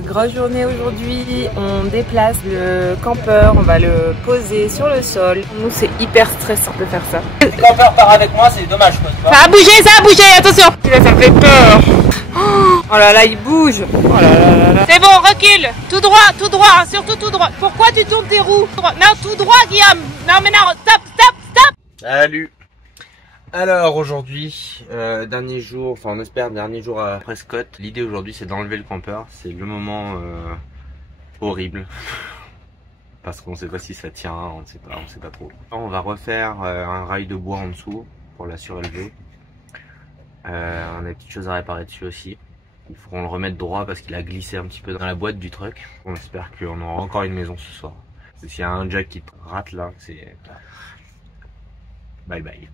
Grosse journée aujourd'hui, on déplace le campeur, on va le poser sur le sol. Pour nous c'est hyper stressant de faire ça. Le campeur part avec moi, c'est dommage quoi, tu vois. Ça a bougé, attention. Là, ça me fait peur. Oh là là, il bouge. Oh là là là. C'est bon, recule. Tout droit, hein, surtout tout droit. Pourquoi tu tournes tes roues? Non, tout droit Guillaume. Non mais non, stop. Salut. Alors aujourd'hui, dernier jour, enfin on espère dernier jour à Prescott. L'idée aujourd'hui c'est d'enlever le campeur. C'est le moment horrible. Parce qu'on sait pas si ça tient, on sait pas trop. On va refaire un rail de bois en dessous pour la surélever. On a des petites choses à réparer dessus aussi. Il faut qu'on le remette droit parce qu'il a glissé un petit peu dans la boîte du truck. On espère qu'on aura encore une maison ce soir. S'il y a un jack qui rate là, c'est bye bye.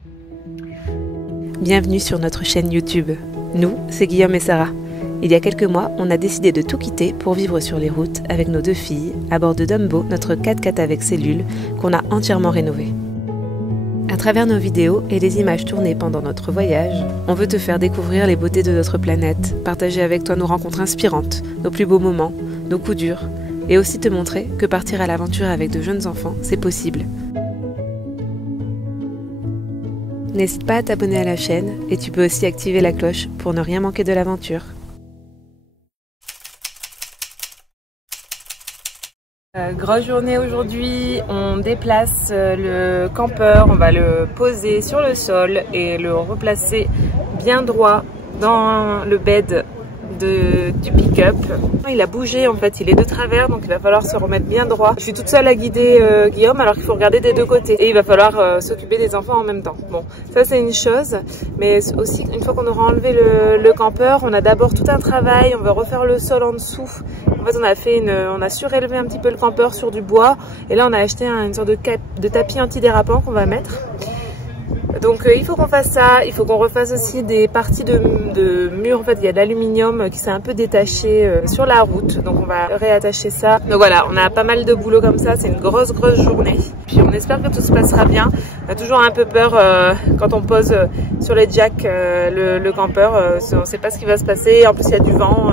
Bienvenue sur notre chaîne YouTube. Nous, c'est Guillaume et Sarah. Il y a quelques mois, on a décidé de tout quitter pour vivre sur les routes avec nos deux filles, à bord de Dumbo, notre 4x4 avec cellule, qu'on a entièrement rénové. À travers nos vidéos et les images tournées pendant notre voyage, on veut te faire découvrir les beautés de notre planète, partager avec toi nos rencontres inspirantes, nos plus beaux moments, nos coups durs, et aussi te montrer que partir à l'aventure avec de jeunes enfants, c'est possible. N'hésite pas à t'abonner à la chaîne et tu peux aussi activer la cloche pour ne rien manquer de l'aventure. Grosse journée aujourd'hui, on déplace le campeur, on va le poser sur le sol et le replacer bien droit dans le bed du pick-up. Il a bougé en fait, il est de travers donc il va falloir se remettre bien droit. Je suis toute seule à guider Guillaume alors qu'il faut regarder des deux côtés et il va falloir s'occuper des enfants en même temps. Bon, ça c'est une chose, mais aussi une fois qu'on aura enlevé le campeur, on a d'abord tout un travail, on va refaire le sol en dessous. En fait on a surélevé un petit peu le campeur sur du bois et là on a acheté une sorte de tapis antidérapant qu'on va mettre. Donc il faut qu'on fasse ça, il faut qu'on refasse aussi des parties de mur. En fait il y a de l'aluminium qui s'est un peu détaché sur la route, donc on va réattacher ça. Donc voilà, on a pas mal de boulot comme ça, c'est une grosse journée. Puis on espère que tout se passera bien. On a toujours un peu peur quand on pose sur les jacks le campeur, on sait pas ce qui va se passer. En plus il y a du vent,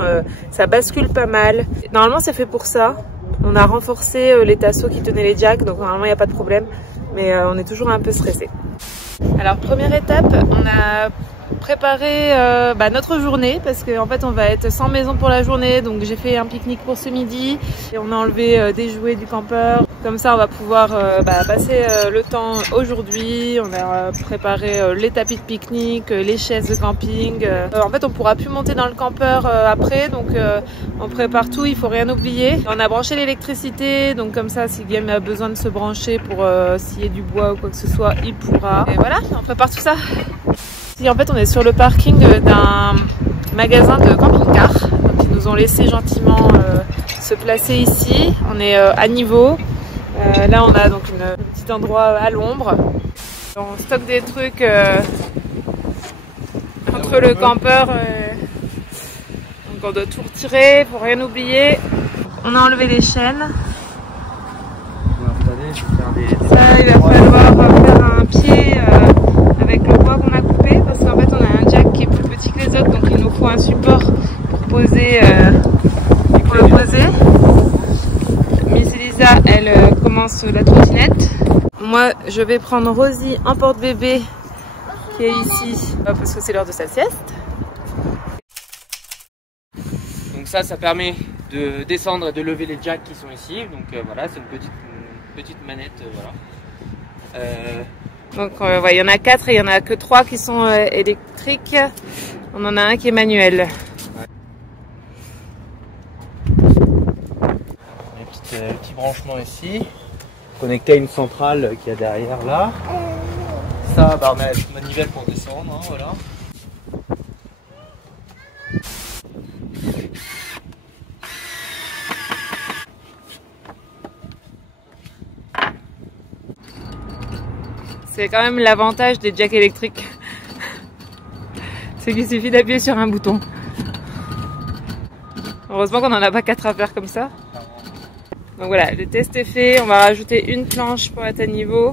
ça bascule pas mal. Normalement c'est fait pour ça. On a renforcé les tasseaux qui tenaient les jacks, donc normalement il n'y a pas de problème. Mais on est toujours un peu stressé. Alors première étape, on a préparé notre journée parce qu'en fait on va être sans maison pour la journée, donc j'ai fait un pique-nique pour ce midi et on a enlevé des jouets du campeur. Comme ça on va pouvoir passer le temps aujourd'hui. On a préparé les tapis de pique-nique, les chaises de camping. En fait on pourra plus monter dans le campeur après, donc on prépare tout, il faut rien oublier. On a branché l'électricité, donc comme ça si Guillaume a besoin de se brancher pour s'il y a du bois ou quoi que ce soit, il pourra. Et voilà, on prépare tout ça. En fait on est sur le parking d'un magasin de camping-car, donc ils nous ont laissé gentiment se placer ici. On est à niveau. Là on a donc un petit endroit à l'ombre. On stocke des trucs entre le campeur. Donc on doit tout retirer pour rien oublier. On a enlevé les chaînes. Ça il va falloir faire un pied avec le bois qu'on a coupé parce qu'en fait on a un jack qui est plus petit que les autres, donc il nous faut un support pour poser le poser. Miss Elisa elle commence la trottinette. Moi je vais prendre Rosie en porte-bébé qui est ici parce que c'est l'heure de sa sieste. Donc ça permet de descendre et de lever les jacks qui sont ici. Donc voilà, c'est une petite manette, voilà. Donc il y en a 4 et il n'y en a que 3 qui sont électriques. On en a un qui est manuel. Petit branchement ici, connecté à une centrale qu'il y a derrière là. Ça, on a une manivelle pour descendre, hein, voilà. C'est quand même l'avantage des jacks électriques. C'est qu'il suffit d'appuyer sur un bouton. Heureusement qu'on n'en a pas 4 à faire comme ça. Donc voilà, le test est fait. On va rajouter une planche pour être à niveau.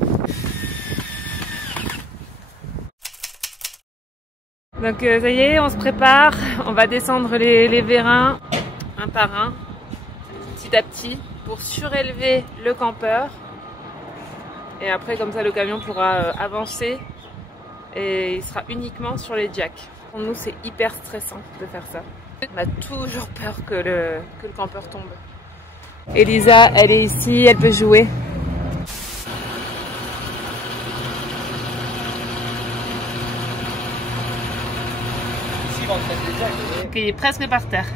Donc ça y est, on se prépare. On va descendre les vérins. un par un, petit à petit, pour surélever le campeur. Et après, comme ça, le camion pourra avancer et il sera uniquement sur les jacks. Pour nous, c'est hyper stressant de faire ça. On a toujours peur que le campeur tombe. Elisa, elle est ici, elle peut jouer. Ok, il est presque par terre.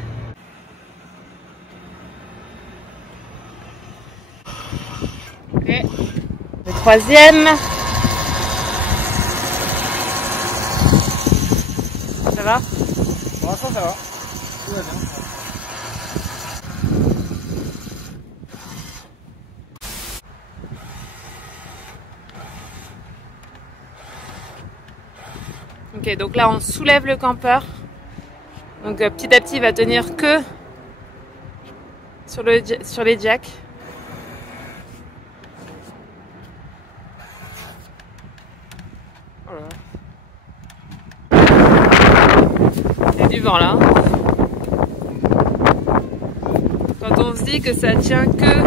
Ok. Le troisième. Ça va? Pour l'instant, ça va. Tout va bien. Ok, donc là on soulève le campeur. Donc petit à petit il va tenir que sur les jacks. Il y a du vent là. Quand on se dit que ça tient que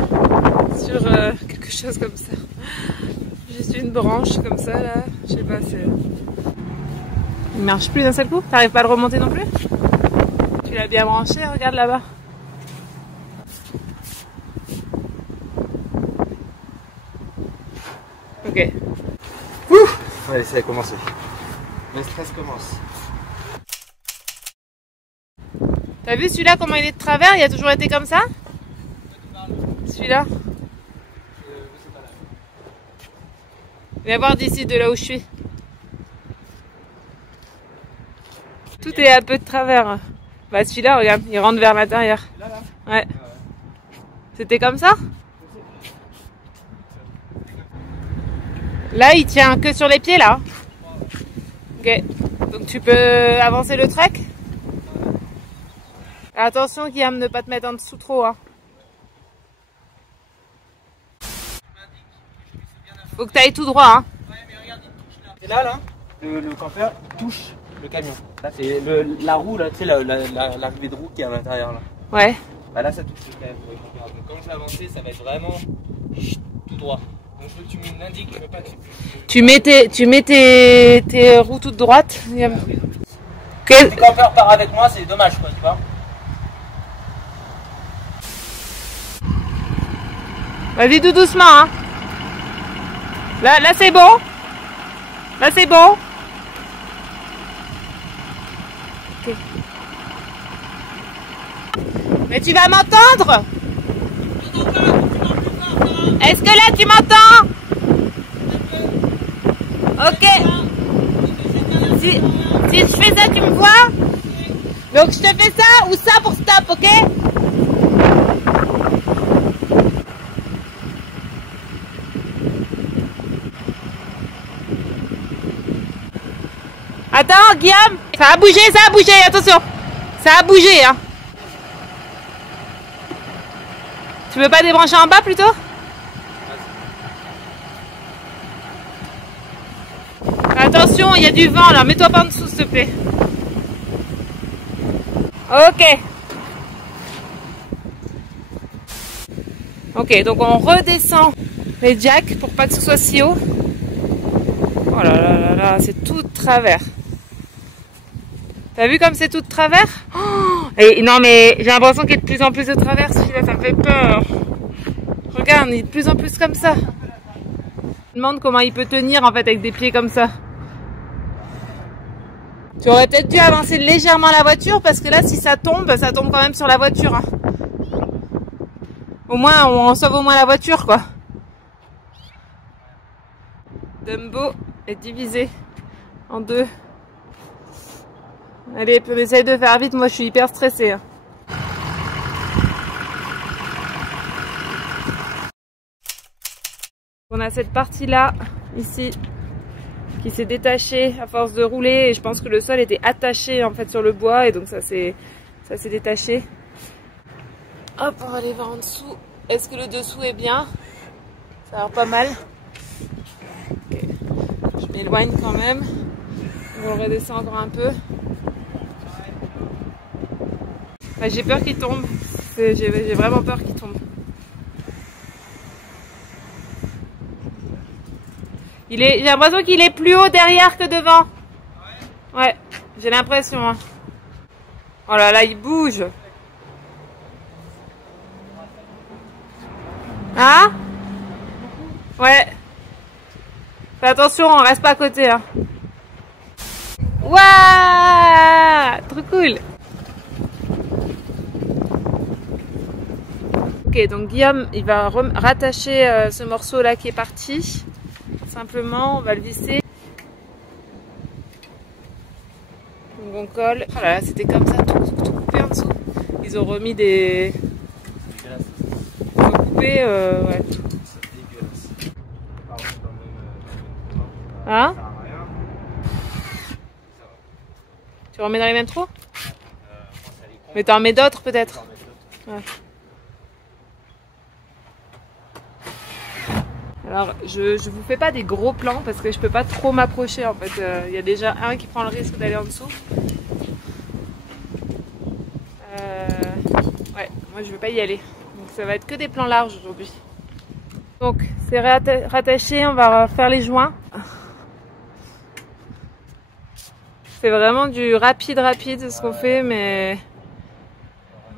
sur quelque chose comme ça. Juste une branche comme ça là, je sais pas, c'est... Il marche plus d'un seul coup? T'arrives pas à le remonter non plus? Tu l'as bien branché, regarde là-bas. Ok. Ouh, allez, ça a commencé. Le stress commence. T'as vu celui-là comment il est de travers? Il a toujours été comme ça? Celui-là? Viens voir d'ici, de là où je suis. Tout est un peu de travers. Bah celui-là, regarde, il rentre vers l'intérieur. Ouais. C'était comme ça? Là, il tient que sur les pieds, là. Ok. Donc tu peux avancer le trek? Attention, Guillaume, ne pas te mettre en dessous trop. Hein. Faut que tu ailles tout droit. Hein. Ouais, mais regarde, il touche là. Et là, le campeur touche le camion. Là, c'est la roue, là, tu sais, l'arrivée de roue qui est à l'intérieur, là. Ouais. Bah là, ça touche le camion. Donc quand je vais avancer, ça va être vraiment tout droit. Donc je veux que tu m'indiques, je veux pas que... Tu mets tes roues toutes droites. Guillaume. Si le campeur part avec moi, c'est dommage, quoi, tu vois. Vas-y tout doucement, hein. Là c'est bon. Là c'est bon. Ok. Mais tu vas m'entendre? Est-ce que là tu m'entends? Ok. Si je fais ça, tu me vois? Donc je te fais ça ou ça pour stop, ok? Attends, Guillaume, ça a bougé, attention. Ça a bougé, hein. Tu veux pas débrancher en bas plutôt? Attention, il y a du vent là, mets-toi pas en dessous s'il te plaît. Ok. Ok, donc on redescend les jacks pour pas que ce soit si haut. Oh là là là là, c'est tout de travers. T'as vu comme c'est tout de travers? Oh, et non mais j'ai l'impression qu'il est de plus en plus de travers celui-là, ça me fait peur. Regarde, il est de plus en plus comme ça. Je me demande comment il peut tenir en fait avec des pieds comme ça. Tu aurais peut-être dû avancer légèrement la voiture parce que là si ça tombe quand même sur la voiture. Hein. Au moins on sauve au moins la voiture quoi. Dumbo est divisé en deux. Allez, on essaye de faire vite, moi je suis hyper stressée. Hein. On a cette partie là, ici, qui s'est détachée à force de rouler et je pense que le sol était attaché en fait sur le bois et donc ça s'est détaché. Hop, on va aller voir en dessous. Est-ce que le dessous est bien? Ça a l'air pas mal. Okay. Je m'éloigne quand même. On redescend encore un peu. Bah, j'ai peur qu'il tombe. J'ai vraiment peur qu'il tombe. J'ai l'impression qu'il est plus haut derrière que devant. Ouais, j'ai l'impression. Hein. Oh là là, il bouge. Hein? Ouais. Fais attention, on reste pas à côté. Hein. Waouh! Trop cool. Ok, donc Guillaume, il va rattacher ce morceau là qui est parti. Simplement, on va le visser. Donc on colle. Oh là là, c'était comme ça, tout coupé en dessous. Ils ont remis des... Ils ont coupé, ouais. Hein? Tu remets dans les mêmes trous? Mais t'en mets d'autres peut-être? Ouais. Alors, je vous fais pas des gros plans parce que je peux pas trop m'approcher en fait. Il y a déjà un qui prend le risque d'aller en dessous. Ouais, moi je vais pas y aller. Donc ça va être que des plans larges aujourd'hui. Donc c'est rattaché, on va faire les joints. C'est vraiment du rapide ce qu'on fait, mais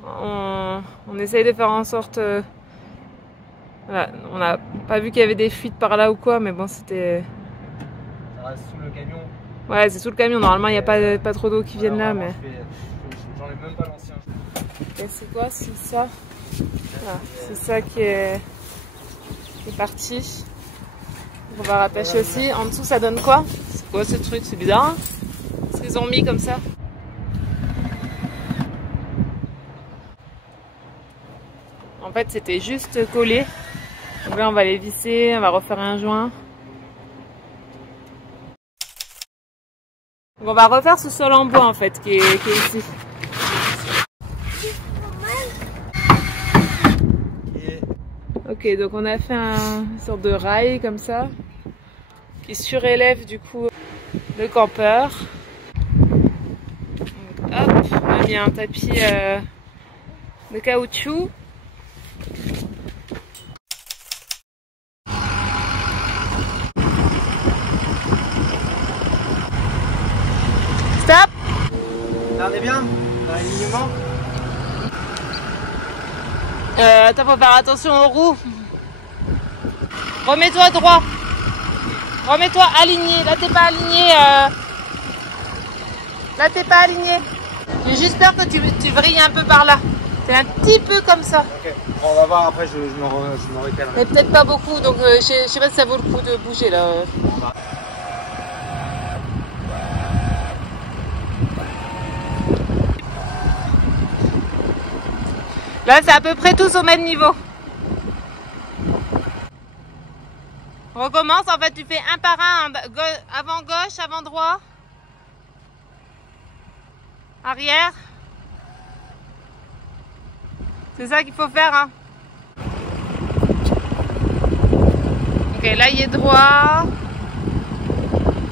on essaye de faire en sorte... Voilà, on n'a pas vu qu'il y avait des fuites par là ou quoi, mais bon, c'était... Ça reste sous le camion. Ouais, c'est sous le camion. Normalement, il n'y a pas trop d'eau qui viennent là, mais... J'enlève même pas l'ancien. Et c'est quoi? C'est ça. Voilà, c'est ça qui est parti. On va rattacher aussi. En dessous, ça donne quoi? C'est quoi ce truc? C'est bizarre, hein? Ce qu'ils ont mis comme ça. En fait, c'était juste collé. Donc là, on va les visser, on va refaire un joint. Donc on va refaire ce sol en bois, en fait, qui est ici. Ok, donc on a fait une sorte de rail comme ça, qui surélève du coup le campeur. Donc, hop, on a mis un tapis de caoutchouc. Stop! Là, on est bien dans l'alignement. Attends, faut faire attention aux roues. Remets-toi droit. Remets-toi aligné. Là, t'es pas aligné. Là, t'es pas aligné. J'ai juste peur que tu vrilles un peu par là. C'est un petit peu comme ça. Ok, bon, on va voir après, je m'en recale. Mais peut-être pas beaucoup, donc je sais pas si ça vaut le coup de bouger là. Là, c'est à peu près tous au même niveau. On recommence, en fait, tu fais un par un, avant gauche, avant droit, arrière. C'est ça qu'il faut faire, hein. Ok, là, il est droit.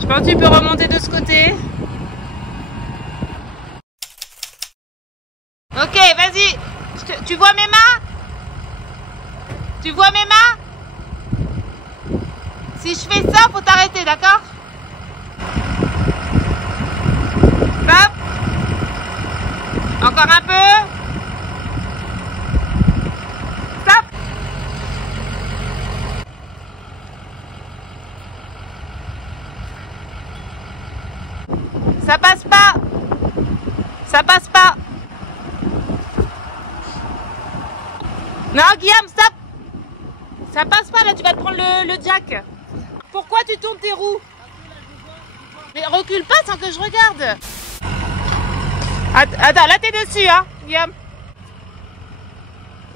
Je pense que tu peux remonter de ce côté. Ok, vas-y. Tu vois mes mains? Tu vois mes mains? Si je fais ça, faut t'arrêter, d'accord? Stop. Encore un peu. Stop. Ça passe pas. Ça passe pas. Non, Guillaume, stop! Ça passe pas là, tu vas te prendre le jack. Pourquoi tu tournes tes roues? Mais recule pas sans que je regarde. Attends, là t'es dessus, hein, Guillaume.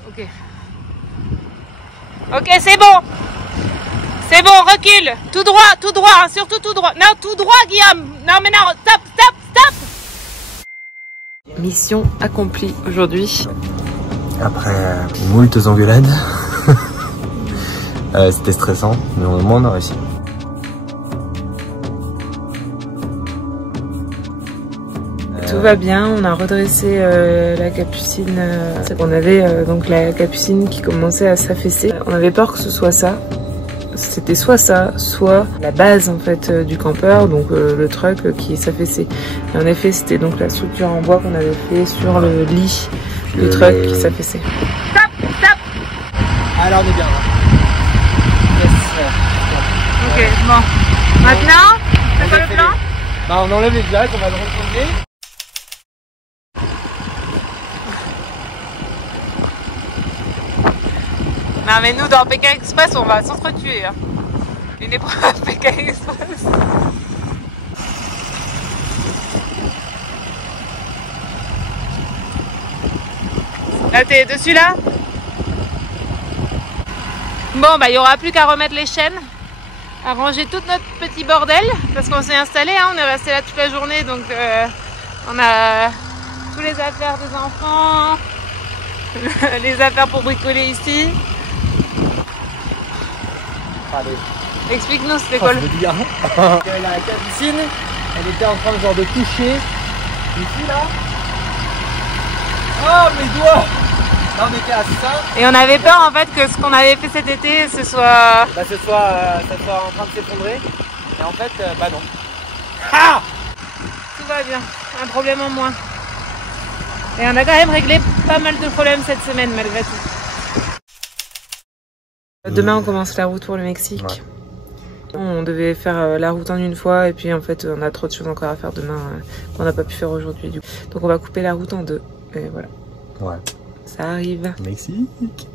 Ok. Ok, c'est bon. C'est bon, recule. Tout droit, hein, surtout tout droit. Non, tout droit, Guillaume. Non, mais non, stop, stop, stop. Mission accomplie aujourd'hui. Après moultes engueulades, c'était stressant, mais au moins on a réussi. Tout va bien, on a redressé la capucine. C'est qu'on avait donc la capucine qui commençait à s'affaisser. On avait peur que ce soit ça. C'était soit ça, soit la base en fait du campeur, donc le truck qui s'affaissait. Et en effet, c'était donc la structure en bois qu'on avait fait sur le lit du truck qui s'affaissait. Stop, stop. Alors on est bien là. Yes. Ok, bon. Maintenant, c'est quoi le plan? Bah on enlève les jacs, on va le retourner. Non mais nous dans Pékin Express on va s'entretuer hein. Une épreuve Pékin Express. Là t'es dessus là? Bon bah il n'y aura plus qu'à remettre les chaînes, à ranger tout notre petit bordel parce qu'on s'est installé hein, on est resté là toute la journée donc on a tous les affaires des enfants, les affaires pour bricoler ici. Allez. Explique-nous, c'était quoi le... La capucine, elle était en train de genre de toucher ici là. Oh mes doigts! Là on était à ça. Et on avait peur en fait que ce qu'on avait fait cet été, ce soit... Bah ce soit en train de s'effondrer. Et en fait, bah non. Ah! Tout va bien, un problème en moins. Et on a quand même réglé pas mal de problèmes cette semaine malgré tout. Demain on commence la route pour le Mexique. Ouais. On devait faire la route en une fois et puis en fait on a trop de choses encore à faire demain qu'on n'a pas pu faire aujourd'hui. Donc on va couper la route en deux et voilà. Ouais. Ça arrive. Mexique.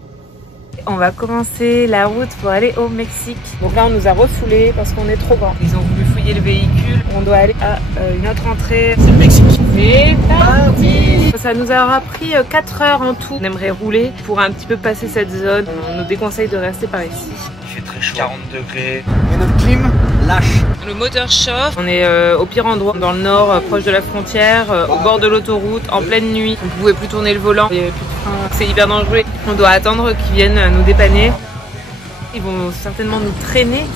On va commencer la route pour aller au Mexique. Donc là on nous a refoulés parce qu'on est trop grand. Ils ont voulu fouiller le véhicule. On doit aller à une autre entrée. C'est le Mexique. C'est parti. Ça nous aura pris 4 heures en tout. On aimerait rouler pour un petit peu passer cette zone. On nous déconseille de rester par ici. Il fait très chaud. 40 degrés. Et notre clim lâche. Le moteur chauffe. On est au pire endroit dans le nord, proche de la frontière, au bord de l'autoroute, en pleine nuit. On ne pouvait plus tourner le volant. Il n'y avait plus de frein. C'est hyper dangereux. On doit attendre qu'ils viennent nous dépanner. Ils vont certainement nous traîner